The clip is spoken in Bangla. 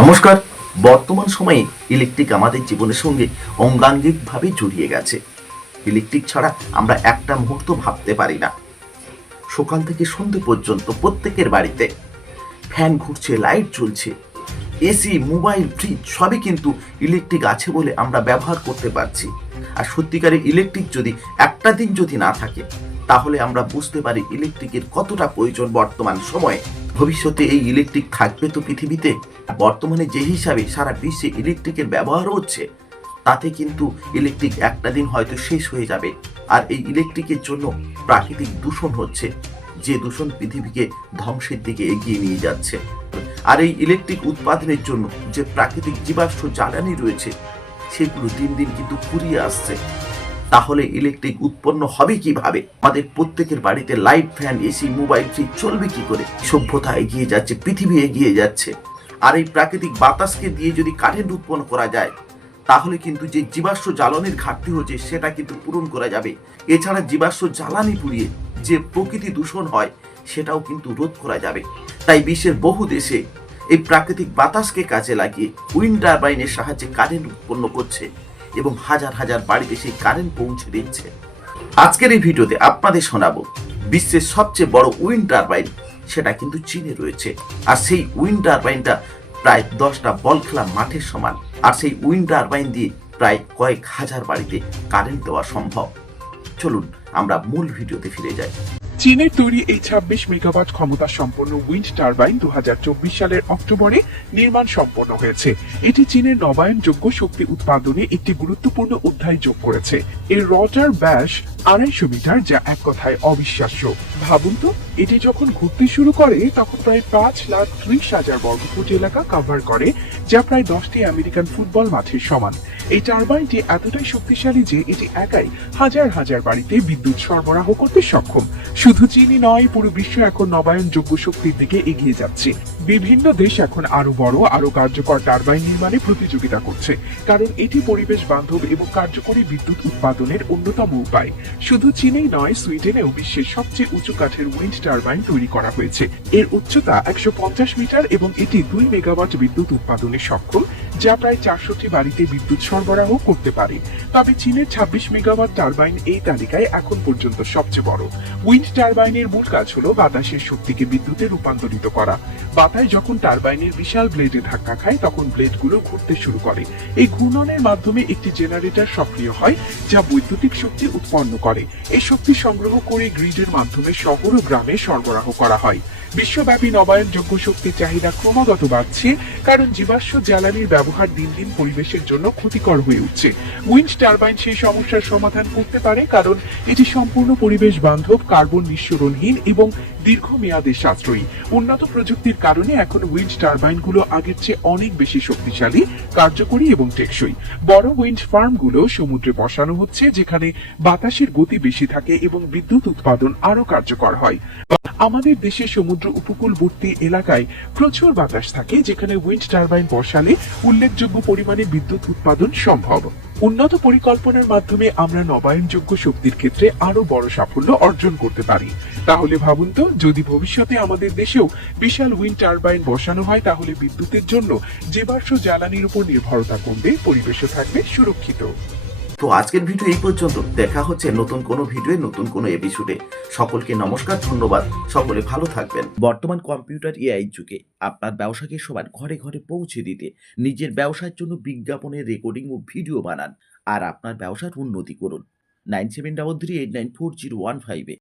নমস্কার। বর্তমান সময়ে ইলেকট্রিক আমাদের জীবনের সঙ্গে অঙ্গাঙ্গিকভাবে জড়িয়ে গেছে। ইলেকট্রিক ছাড়া আমরা একটা মুহূর্ত ভাবতে পারি না। সকাল থেকে সন্ধে পর্যন্ত প্রত্যেকের বাড়িতে ফ্যান ঘুরছে লাইট জ্বলছে এসি মোবাইল ফ্রিজ সবই কিন্তু ইলেকট্রিক আছে বলে আমরা ব্যবহার করতে পারছি। আর সত্যিকারের ইলেকট্রিক যদি একটা দিন যদি না থাকে, তাহলে আমরা বুঝতে পারি ইলেকট্রিকের কতটা প্রয়োজন বর্তমান সময়ে। ভবিষ্যতে এই ইলেকট্রিক থাকবে তো পৃথিবীতে? বর্তমানে যে হিসাবে সারা বিশ্বে ইলেকট্রিকের ব্যবহার হচ্ছে, তাতে কিন্তু ইলেকট্রিক একটা দিন হয়তো শেষ হয়ে যাবে। আর এই ইলেকট্রিকের জন্য প্রাকৃতিক দূষণ হচ্ছে, যে দূষণ পৃথিবীকে ধ্বংসের দিকে এগিয়ে নিয়ে যাচ্ছে। আর এই ইলেকট্রিক উৎপাদনের জন্য যে প্রাকৃতিক জীবাশ্ম জ্বালানি রয়েছে, সেগুলো দিন দিন কিন্তু ফুরিয়ে আসছে। তাহলে ইলেকট্রিক উৎপন্ন হবে কীভাবে? আমাদের প্রত্যেকের বাড়িতে light fan AC mobile fridge চলবে কি করে? সভ্যতা এগিয়ে যাচ্ছে, পৃথিবী এগিয়ে যাচ্ছে। আর এই প্রাকৃতিক বাতাসকে দিয়ে যদি কারেন্ট উৎপন্ন করা যায়, তাহলে কিন্তু যে জীবাশ্ম জ্বালানির ঘাটতি হচ্ছে, সেটা কিন্তু পূরণ করা যাবে। এছাড়া জীবাশ্ম জ্বালানি পুড়িয়ে যে প্রকৃতি দূষণ হয়, সেটাও কিন্তু রোধ করা যাবে। তাই বিশ্বের বহু দেশে এই প্রাকৃতিক বাতাসকে কাজে লাগিয়ে উইন্ড টারবাইনের সাহায্যে কারেন্ট উৎপন্ন করছে। এবং হাজার হাজার বাড়িতে সেই কারেন্ট পৌঁছে দিচ্ছে। আজকের এই ভিডিওতে আপনাদের শোনাবো, বিশ্বের সবচেয়ে বড় উইন্ড টারবাইন সেটা কিন্তু চীনে রয়েছে। আর সেই উইন্ড টারবাইনটা প্রায় দশটা বল খেলা মাঠের সমান। আর সেই উইন্ড টারবাইন দিয়ে প্রায় কয়েক হাজার বাড়িতে কারেন্ট দেওয়া সম্ভব। চলুন, আমরা মূল ভিডিওতে ফিরে যাই। চীনের তৈরি এই ছাব্বিশ মেগাওয়াট ক্ষমতা সম্পন্ন উইন্ড টারবাইন দু হাজার চব্বিশ সালের অক্টোবরে নির্মাণ সম্পন্ন হয়েছে। এটি চীনের নবায়নযোগ্য শক্তি উৎপাদনে একটি গুরুত্বপূর্ণ অধ্যায় যোগ করেছে। এর রটার ব্যাস আড়াইশো মিটার যা এক কথায় অবিশ্বাস্য। ভাবুন তো, এটি যখন ঘুরতে শুরু করে, তখন প্রায় পাঁচ লাখ ত্রিশ হাজার বর্গফুট এলাকা কভার করে, যা প্রায় দশটি আমেরিকান ফুটবল মাঠের সমান। এই টারবাইনটি এতটাই শক্তিশালী যে এটি একাই হাজার হাজার বাড়িতে বিদ্যুৎ সরবরাহ করতে সক্ষম। শুধু চীনই নয়, পুরো বিশ্ব এখন নবায়নযোগ্য শক্তির দিকে এগিয়ে যাচ্ছে। বিভিন্ন দেশ এখন আরও বড়, আরও কার্যকর টারবাইন নির্মাণে প্রতিযোগিতা করছে, কারণ এটি পরিবেশ বান্ধব এবং কার্যকরী বিদ্যুৎ উৎপাদনের অন্যতম উপায়। শুধু চীনেই নয়, সুইডেনেও বিশ্বের সবচেয়ে উঁচু কাঠের উইন্ড টারবাইন তৈরি করা হয়েছে। এর উচ্চতা একশো পঞ্চাশ মিটার এবং এটি দুই মেগাওয়াট বিদ্যুৎ উৎপাদনে সক্ষম। যা প্রায় চারশোটি বাড়িতে বিদ্যুৎ সরবরাহ করতে পারে। তবে চীনের ছাব্বিশ মেগাওয়াট টারবাইন এই তালিকায় এখন পর্যন্ত সবচেয়ে বড়। উইন্ড টারবাইনের মূল কাজ হলো বাতাসের শক্তিকে বিদ্যুতে রূপান্তরিত করা। বাতাস যখন টারবাইনের বিশাল ব্লেডে ধাক্কা খায়, তখন ব্লেডগুলো ঘুরতে শুরু করে। এই ঘূর্ণনের মাধ্যমে একটি জেনারেটর সক্রিয় হয়, যা বৈদ্যুতিক শক্তি উৎপন্ন করে। এই শক্তি সংগ্রহ করে গ্রিডের মাধ্যমে শহর ও গ্রামে সরবরাহ করা হয়। বিশ্বব্যাপী নবায়নযোগ্য শক্তির চাহিদা ক্রমাগত বাড়ছে কারণ জীবাশ্ম জ্বালানির ব্যবহার দিন দিন পরিবেশের জন্য ক্ষতিকর হয়ে উঠছে। উইন্ড টারবাইন সেই সমস্যার সমাধান করতে পারে কারণ এটি সম্পূর্ণ পরিবেশ বান্ধব, কার্বন নিঃসরণহীন এবং দীর্ঘমেয়াদে সাশ্রয়ী। উন্নত প্রযুক্তির কারণে এখন উইন্ড টারবাইনগুলো আগের চেয়ে অনেক বেশি শক্তিশালী, কার্যকরী এবং টেকসই। বড় উইন্ড ফার্মগুলো সমুদ্রে বসানো হচ্ছে যেখানে বাতাসের গতি বেশি থাকে এবং বিদ্যুৎ উৎপাদন আরও কার্যকর হয়। আমাদের দেশের সমুদ্র উপকূলবর্তী এলাকায় প্রচুর বাতাস থাকে, যেখানে উইন্ড টারবাইন বসালে উল্লেখযোগ্য পরিমাণে বিদ্যুৎ উৎপাদন সম্ভব। উন্নত পরিকল্পনার মাধ্যমে আমরা নবায়নযোগ্য শক্তির ক্ষেত্রে আরও বড় সাফল্য অর্জন করতে পারি। তাহলে ভাবুন তো, যদি ভবিষ্যতে আমাদের দেশেও বিশাল উইন্ড টারবাইন বসানো হয়, তাহলে বিদ্যুতের জন্য জীবাশ্ম জ্বালানির উপর নির্ভরতা কমবে, পরিবেশও থাকবে সুরক্ষিত। তো আজকের ভিডিও এই পর্যন্ত। দেখা হচ্ছে নতুন কোনো ভিডিওয়ে, নতুন কোনো এপিসোডে সকলকে নমস্কার, ধন্যবাদ। সকলে ভালো থাকবেন। বর্তমান কম্পিউটার এআই যুগে আপনার ব্যবসাকে সবার ঘরে ঘরে পৌঁছে দিতে নিজের ব্যবসার জন্য বিজ্ঞাপনের রেকর্ডিং ও ভিডিও বানান। আর আপনার ব্যবসার উন্নতি করুন। Nine seven double three eight nine four zero one ফাইভে